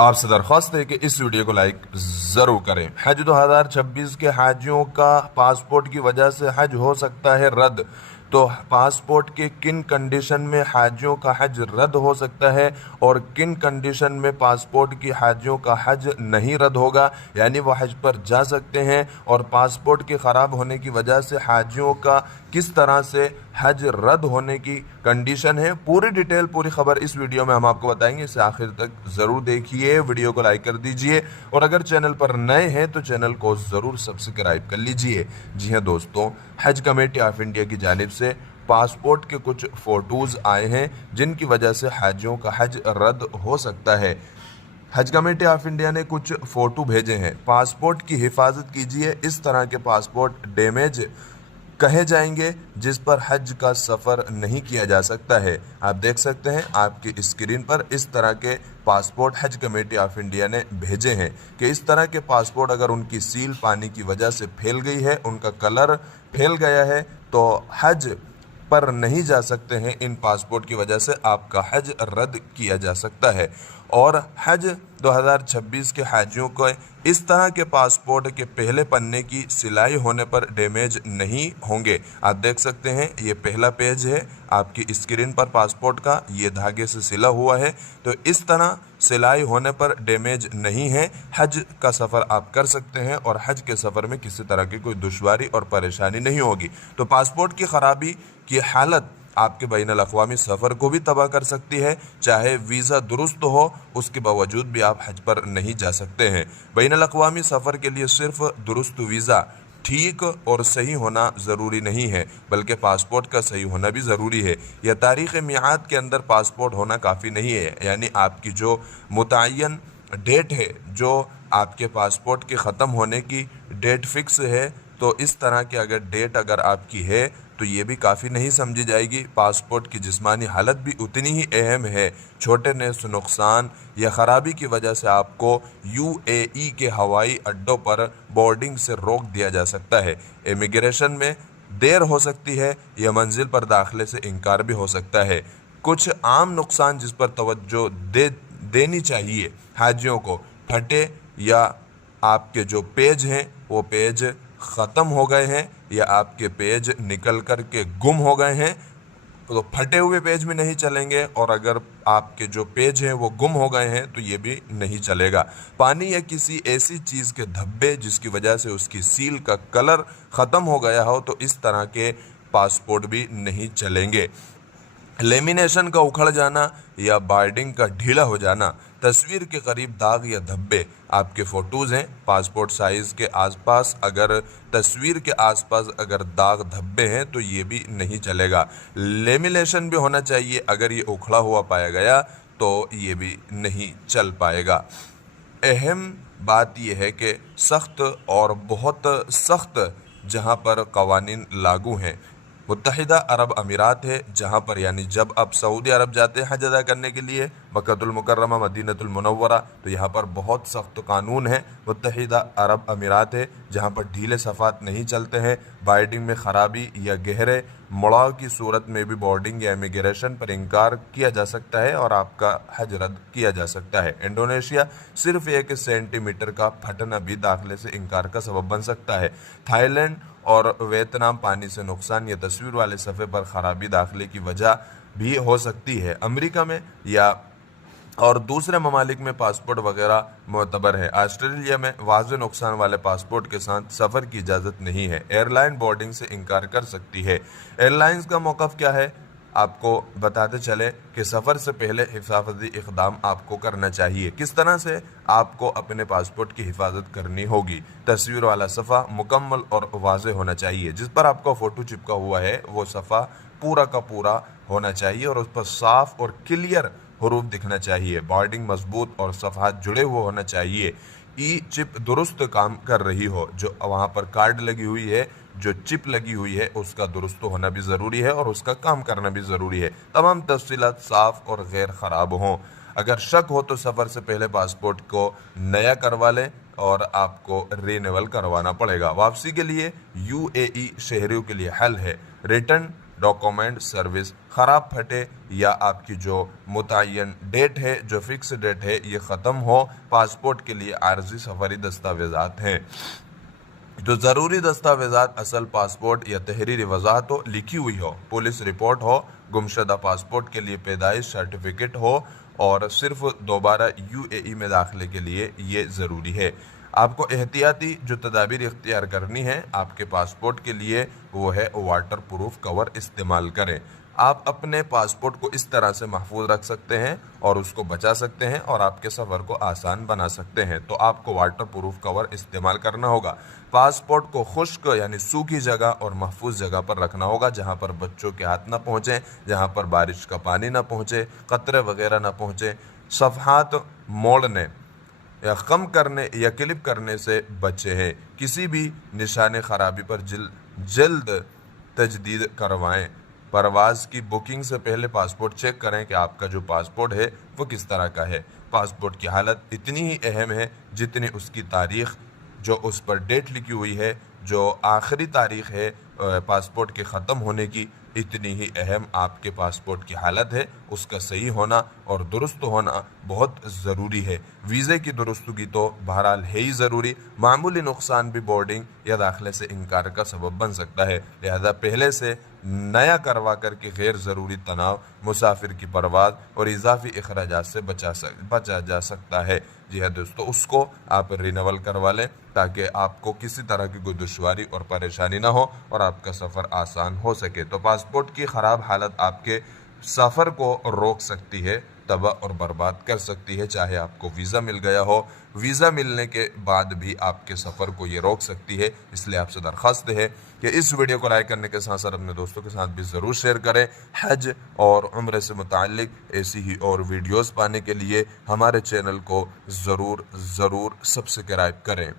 आपसे दरख्वास्त है कि इस वीडियो को लाइक ज़रूर करें। हज 2026 के हाजियों का पासपोर्ट की वजह से हज हो सकता है रद्द। तो पासपोर्ट के किन कंडीशन में हाजियों का हज रद्द हो सकता है और किन कंडीशन में पासपोर्ट की हाजियों का हज नहीं रद्द होगा, यानी वो हज पर जा सकते हैं, और पासपोर्ट के ख़राब होने की वजह से हाजियों का किस तरह से हज रद्द होने की कंडीशन है, पूरी डिटेल पूरी खबर इस वीडियो में हम आपको बताएंगे। इसे आखिर तक ज़रूर देखिए, वीडियो को लाइक कर दीजिए और अगर चैनल पर नए हैं तो चैनल को ज़रूर सब्सक्राइब कर लीजिए। जी हाँ दोस्तों, हज कमेटी ऑफ इंडिया की जानिब से पासपोर्ट के कुछ फ़ोटोज़ आए हैं जिनकी वजह से हाजियों का हज रद्द हो सकता है। हज कमेटी ऑफ इंडिया ने कुछ फ़ोटो भेजे हैं। पासपोर्ट की हिफाजत कीजिए, इस तरह के पासपोर्ट डैमेज कहे जाएंगे जिस पर हज का सफ़र नहीं किया जा सकता है। आप देख सकते हैं आपकी स्क्रीन पर इस तरह के पासपोर्ट हज कमेटी ऑफ इंडिया ने भेजे हैं कि इस तरह के पासपोर्ट अगर उनकी सील पानी की वजह से फैल गई है, उनका कलर फैल गया है, तो हज पर नहीं जा सकते हैं। इन पासपोर्ट की वजह से आपका हज रद्द किया जा सकता है। और हज 2026 के हाजियों को इस तरह के पासपोर्ट के पहले पन्ने की सिलाई होने पर डैमेज नहीं होंगे। आप देख सकते हैं ये पहला पेज है आपकी स्क्रीन पर पासपोर्ट का, ये धागे से सिला हुआ है, तो इस तरह सिलाई होने पर डैमेज नहीं है। हज का सफ़र आप कर सकते हैं और हज के सफ़र में किसी तरह की कोई दुश्वारी और परेशानी नहीं होगी। तो पासपोर्ट की ख़राबी की हालत आपके बैनुल अक़वामी सफ़र को भी तबाह कर सकती है। चाहे वीज़ा दुरुस्त हो, उसके बावजूद भी आप हज पर नहीं जा सकते हैं। बैनुल अक़वामी सफ़र के लिए सिर्फ दुरुस्त वीज़ा ठीक और सही होना ज़रूरी नहीं है, बल्कि पासपोर्ट का सही होना भी ज़रूरी है। यह तारीख़ मियाद के अंदर पासपोर्ट होना काफ़ी नहीं है, यानी आपकी जो मुतय्यन डेट है, जो आपके पासपोर्ट के ख़त्म होने की डेट फिक्स है, तो इस तरह की अगर डेट अगर आपकी है तो ये भी काफ़ी नहीं समझी जाएगी। पासपोर्ट की जिस्मानी हालत भी उतनी ही अहम है। छोटे नुकसान या ख़राबी की वजह से आपको UAE के हवाई अड्डों पर बोर्डिंग से रोक दिया जा सकता है। इमिग्रेशन में देर हो सकती है या मंजिल पर दाखिले से इनकार भी हो सकता है। कुछ आम नुकसान जिस पर तवज्जो देनी चाहिए हाजियों को: फटे या आपके जो पेज हैं वो पेज ख़त्म हो गए हैं या आपके पेज निकल कर के गुम हो गए हैं, तो फटे हुए पेज भी नहीं चलेंगे, और अगर आपके जो पेज हैं वो गुम हो गए हैं तो ये भी नहीं चलेगा। पानी या किसी ऐसी चीज़ के धब्बे जिसकी वजह से उसकी सील का कलर ख़त्म हो गया हो, तो इस तरह के पासपोर्ट भी नहीं चलेंगे। लेमिनेशन का उखड़ जाना या बाइंडिंग का ढीला हो जाना, तस्वीर के करीब दाग या धब्बे, आपके फ़ोटोज़ हैं पासपोर्ट साइज़ के आसपास, अगर तस्वीर के आसपास अगर दाग धब्बे हैं तो ये भी नहीं चलेगा। लेमिनेशन भी होना चाहिए, अगर ये उखड़ा हुआ पाया गया तो ये भी नहीं चल पाएगा। अहम बात यह है कि सख्त और बहुत सख्त जहाँ पर कवानीन लागू हैं मुत्तहिदा अरब अमीरात है, जहाँ पर यानी जब आप सऊदी अरब जाते हैं हज अदा करने के लिए, मक्कतुल मुकर्रमा मदीनतुल मुनव्वरा, तो यहाँ पर बहुत सख्त कानून है। मुत्तहिदा अरब अमीरात है जहाँ पर ढीले सफ़ात नहीं चलते हैं। बाइंडिंग में ख़राबी या गहरे मुड़ाव की सूरत में भी बोर्डिंग या इमिग्रेशन पर इनकार किया जा सकता है और आपका हज रद्द किया जा सकता है। इंडोनेशिया सिर्फ 1 सेंटीमीटर का फटना भी दाखिले से इनकार का सबब बन सकता है। थाईलैंड और वियतनाम पानी से नुकसान या तस्वीर वाले सफ़े पर ख़राबी दाखिले की वजह भी हो सकती है। अमेरिका में या और दूसरे ममालिक में पासपोर्ट वगैरह मोतबर है। ऑस्ट्रेलिया में वाज़े नुकसान वाले पासपोर्ट के साथ सफ़र की इजाज़त नहीं है। एयरलाइन बोर्डिंग से इनकार कर सकती है। एयरलाइंस का मौक़िफ़ क्या है आपको बताते चले कि सफ़र से पहले हिफाजती इक़दाम आपको करना चाहिए। किस तरह से आपको अपने पासपोर्ट की हिफाजत करनी होगी: तस्वीर वाला सफ़ा मुकम्मल और वाज़े होना चाहिए। जिस पर आपका फ़ोटो चिपका हुआ है वो सफ़ा पूरा का पूरा होना चाहिए और उस पर साफ़ और क्लियर हरूफ दिखना चाहिए। बोर्डिंग मजबूत और सफ़ात जुड़े हुए होना चाहिए। ई चिप दुरुस्त काम कर रही हो, जो वहाँ पर कार्ड लगी हुई है, जो चिप लगी हुई है, उसका दुरुस्त होना भी ज़रूरी है और उसका काम करना भी ज़रूरी है। तमाम तफसीलात साफ़ और गैर ख़राब हों। अगर शक हो तो सफ़र से पहले पासपोर्ट को नया करवा लें और आपको रिन्यूअल करवाना पड़ेगा। वापसी के लिए UAE शहरियों के लिए हल है। रिटर्न डॉक्यूमेंट सर्विस ख़राब फटे या आपकी जो मुतय्यन डेट है, जो फिक्स डेट है, ये ख़त्म हो। पासपोर्ट के लिए आर्जी सफरी दस्तावेज़ात हैं। जो ज़रूरी दस्तावेज़ात असल पासपोर्ट या तहरीरी वजाहत हो, लिखी हुई हो, पुलिस रिपोर्ट हो, गुमशुदा पासपोर्ट के लिए पैदाइश सर्टिफिकेट हो और सिर्फ दोबारा UAE में दाखिले के लिए ये ज़रूरी है। आपको एहतियाती जो तदाबीर इख्तियार करनी है आपके पासपोर्ट के लिए वो है वाटर प्रूफ कवर इस्तेमाल करें। आप अपने पासपोर्ट को इस तरह से महफूज रख सकते हैं और उसको बचा सकते हैं और आपके सफ़र को आसान बना सकते हैं। तो आपको वाटर प्रूफ कवर इस्तेमाल करना होगा। पासपोर्ट को खुश्क यानी सूखी जगह और महफूज जगह पर रखना होगा, जहां पर बच्चों के हाथ ना पहुँचें, जहां पर बारिश का पानी ना पहुँचे, कतरे वगैरह ना पहुँचे। सफ़हात मोड़ने या ख़म करने या क्लिप करने से बचे हैं। किसी भी निशान ख़राबी पर जल्द तजदीद करवाएं। परवाज़ की बुकिंग से पहले पासपोर्ट चेक करें कि आपका जो पासपोर्ट है वो किस तरह का है। पासपोर्ट की हालत इतनी ही अहम है जितनी उसकी तारीख़, जो उस पर डेट लिखी हुई है, जो आखिरी तारीख़ है पासपोर्ट के ख़त्म होने की, इतनी ही अहम आपके पासपोर्ट की हालत है। उसका सही होना और दुरुस्त होना बहुत ज़रूरी है। वीज़े की दुरुस्तगी तो बहरहाल है ही ज़रूरी। मामूली नुकसान भी बोर्डिंग या दाखिले से इनकार का सबब बन सकता है, लिहाजा पहले से नया करवा करके गैर ज़रूरी तनाव, मुसाफिर की परवाज़ और इजाफी अखराजात से बचा जा सकता है। जी हाँ दोस्तों, उसको आप रिनवल करवा लें ताकि आपको किसी तरह की कोई दुश्वारी और परेशानी ना हो और आपका सफ़र आसान हो सके। तो पासपोर्ट की ख़राब हालत आपके सफ़र को रोक सकती है, तबाह और बर्बाद कर सकती है। चाहे आपको वीज़ा मिल गया हो, वीज़ा मिलने के बाद भी आपके सफ़र को ये रोक सकती है। इसलिए आपसे दरख्वास्त है कि इस वीडियो को लाइक करने के साथ साथ अपने दोस्तों के साथ भी ज़रूर शेयर करें। हज और उम्र से मुताल्लिक ऐसी ही और वीडियोज़ पाने के लिए हमारे चैनल को ज़रूर सब्सक्राइब करें।